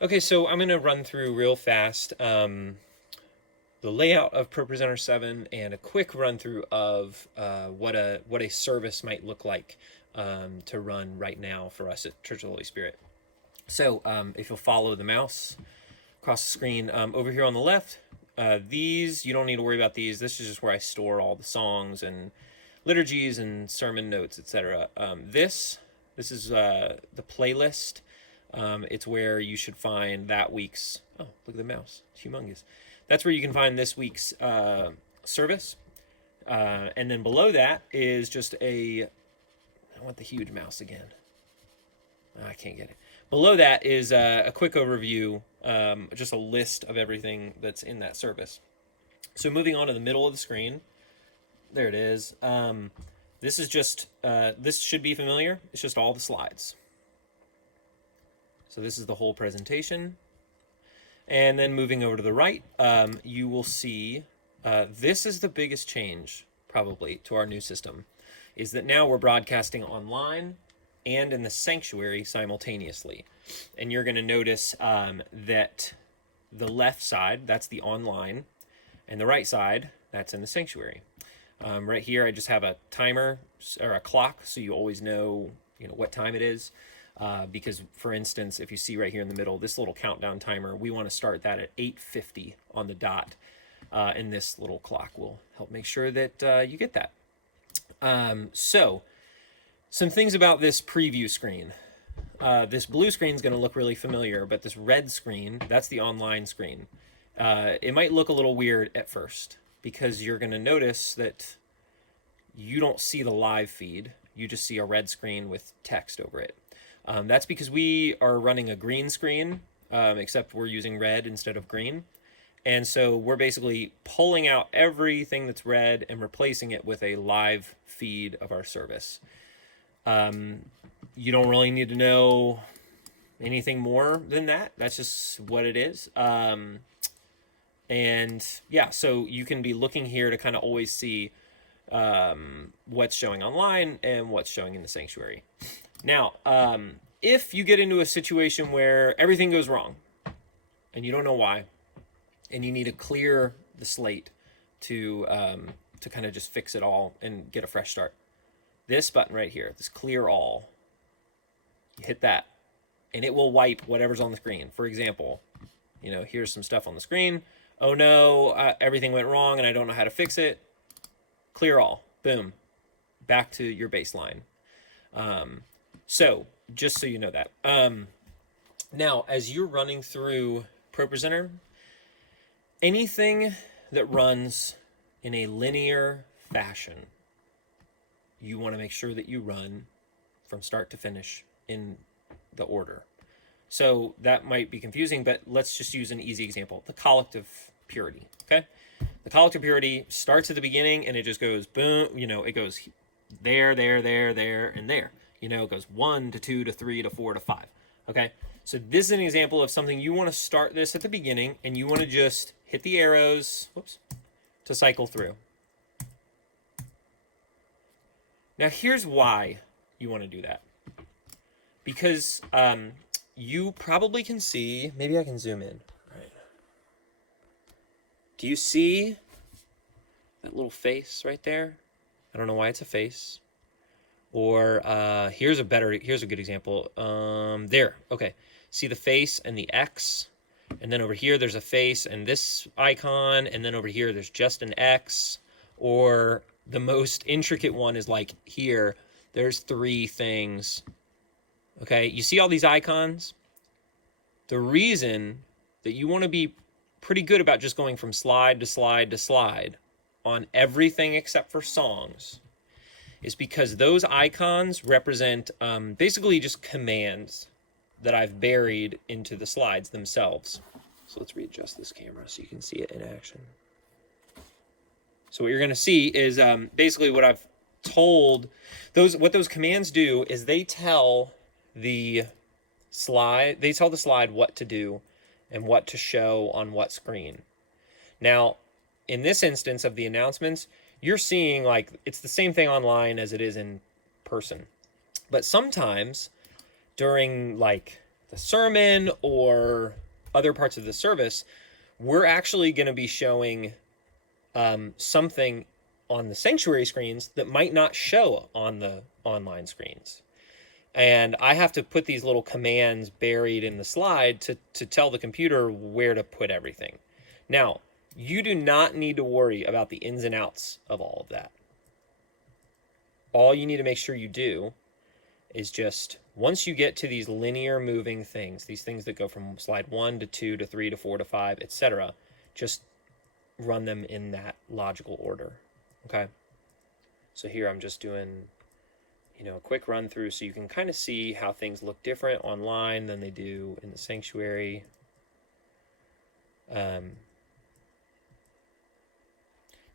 Okay, so I'm going to run through real fast the layout of Propresenter 7 and a quick run through of what a service might look like to run right now for us at Church of the Holy Spirit. So if you'll follow the mouse across the screen, over here on the left, these, you don't need to worry about these. This is just where I store all the songs and liturgies and sermon notes, etc. This is the playlist. It's where you should find that week's, oh, look at the mouse, it's humongous. That's where you can find this week's service. And then below that is just I want the huge mouse again. I can't get it. Below that is a quick overview, just a list of everything that's in that service. So moving on to the middle of the screen, there it is. This is just, this should be familiar. It's just all the slides. So this is the whole presentation. And then moving over to the right, you will see this is the biggest change probably to our new system, is that now we're broadcasting online and in the sanctuary simultaneously. And you're going to notice that the left side, that's the online, and the right side, that's in the sanctuary. Right here, I just have a timer or a clock, so you always know, what time it is. Because, for instance, if you see right here in the middle, this little countdown timer, we want to start that at 8:50 on the dot. And this little clock will help make sure that you get that. So, some things about this preview screen. This blue screen is going to look really familiar, but this red screen, that's the online screen. It might look a little weird at first because you're going to notice that you don't see the live feed. You just see a red screen with text over it. That's because we are running a green screen, except we're using red instead of green. And so we're basically pulling out everything that's red and replacing it with a live feed of our service. You don't really need to know anything more than that. That's just what it is. And yeah, so you can be looking here to kind of always see what's showing online and what's showing in the sanctuary. Now, if you get into a situation where everything goes wrong and you don't know why, and you need to clear the slate to kind of just fix it all and get a fresh start, this button right here, this clear all, you hit that, and it will wipe whatever's on the screen. For example, here's some stuff on the screen. Oh no, everything went wrong and I don't know how to fix it. Clear all, boom, back to your baseline. So just so you know that. Now, as you're running through Propresenter, anything that runs in a linear fashion, you want to make sure that you run from start to finish in the order. So that might be confusing, but let's just use an easy example. The Collect of Purity, okay? The Collect of Purity starts at the beginning and it just goes boom, it goes there, and there. It goes 1 to 2 to 3 to 4 to 5. Okay, so this is an example of something you want to start this at the beginning and you want to just hit the arrows, to cycle through. Now here's why you want to do that. Because you probably can see, maybe I can zoom in. Right. Do you see that little face right there? I don't know why it's a face. Or here's a good example. There, okay. See the face and the X, and then over here there's a face and this icon, and then over here there's just an X. Or the most intricate one is like here, there's 3 things. Okay, you see all these icons? The reason that you want to be pretty good about just going from slide to slide to slide on everything except for songs is because those icons represent basically just commands that I've buried into the slides themselves. So let's readjust this camera so you can see it in action. So what you're going to see is basically what I've told what those commands do is they tell the slide what to do and what to show on what screen. Now, in this instance of the announcements, you're seeing it's the same thing online as it is in person. But sometimes during the sermon or other parts of the service, we're actually going to be showing something on the sanctuary screens that might not show on the online screens. And I have to put these little commands buried in the slide to tell the computer where to put everything. Now, you do not need to worry about the ins and outs of all of that. All you need to make sure you do is just, once you get to these linear moving things, these things that go from slide 1 to 2 to 3 to 4 to 5, etc., just run them in that logical order. Okay? So here I'm just doing, a quick run through so you can kind of see how things look different online than they do in the sanctuary.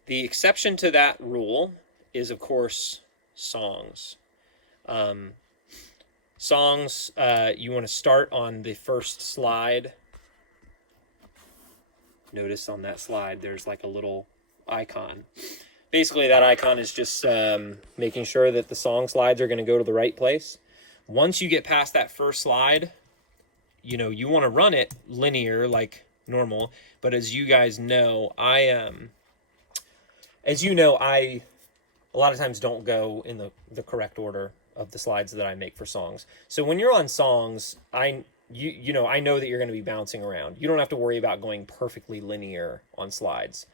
The exception to that rule is, of course, songs. Songs, you want to start on the first slide. Notice on that slide there's like a little icon. Basically, that icon is just making sure that the song slides are going to go to the right place. Once you get past that first slide, you want to run it linear like normal. But as you guys know, I a lot of times don't go in the correct order of the slides that I make for songs. So when you're on songs, I know that you're going to be bouncing around. You don't have to worry about going perfectly linear on slides.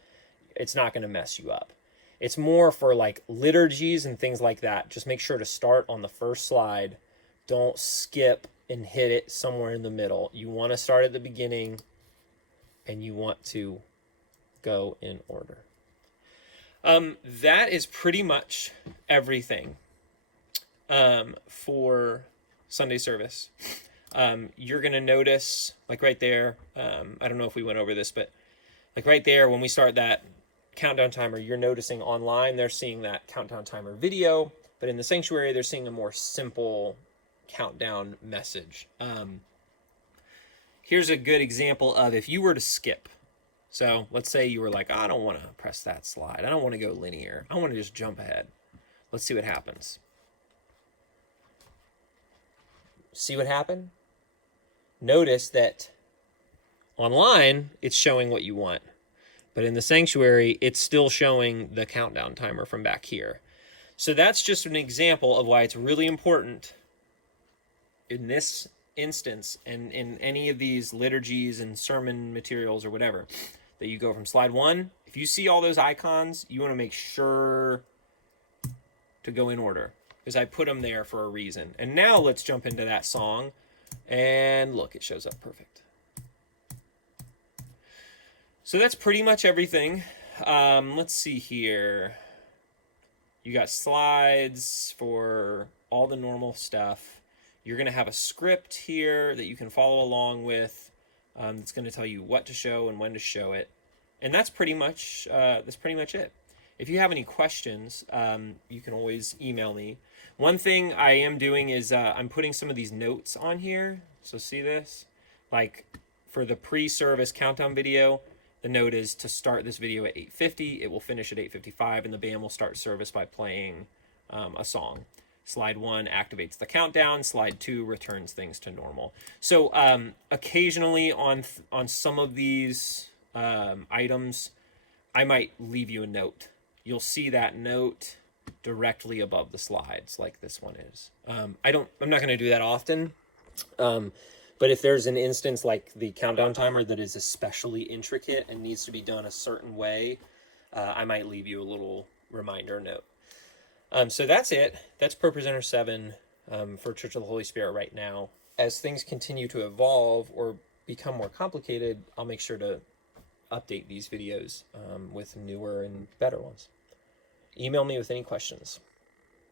It's not going to mess you up. It's more for like liturgies and things like that. Just make sure to start on the first slide. Don't skip and hit it somewhere in the middle. You want to start at the beginning and you want to go in order. That is pretty much everything for Sunday service. You're going to notice, like right there, I don't know if we went over this, but like right there, when we start that countdown timer, you're noticing online they're seeing that countdown timer video, but in the sanctuary, they're seeing a more simple countdown message. Here's a good example of if you were to skip. So let's say you were like, I don't want to press that slide. I don't want to go linear. I want to just jump ahead. Let's see what happens. See what happened? Notice that online, it's showing what you want. But in the sanctuary, it's still showing the countdown timer from back here. So that's just an example of why it's really important in this instance and in any of these liturgies and sermon materials or whatever, that you go from slide 1. If you see all those icons, you want to make sure to go in order, because I put them there for a reason. And now let's jump into that song. And look, it shows up perfect. So that's pretty much everything. Let's see here. You got slides for all the normal stuff. You're going to have a script here that you can follow along with. It's going to tell you what to show and when to show it. And that's pretty much it. If you have any questions, you can always email me. One thing I am doing is I'm putting some of these notes on here. So see this? Like for the pre-service countdown video, the note is to start this video at 8:50. It will finish at 8:55, and the band will start service by playing a song. Slide 1 activates the countdown. Slide 2 returns things to normal. So occasionally on some of these items, I might leave you a note. You'll see that note directly above the slides, like this one is. I'm not going to do that often, but if there's an instance like the countdown timer that is especially intricate and needs to be done a certain way, I might leave you a little reminder note. So that's it. That's Propresenter 7 for Church of the Holy Spirit right now. As things continue to evolve or become more complicated, I'll make sure to update these videos with newer and better ones. Email me with any questions.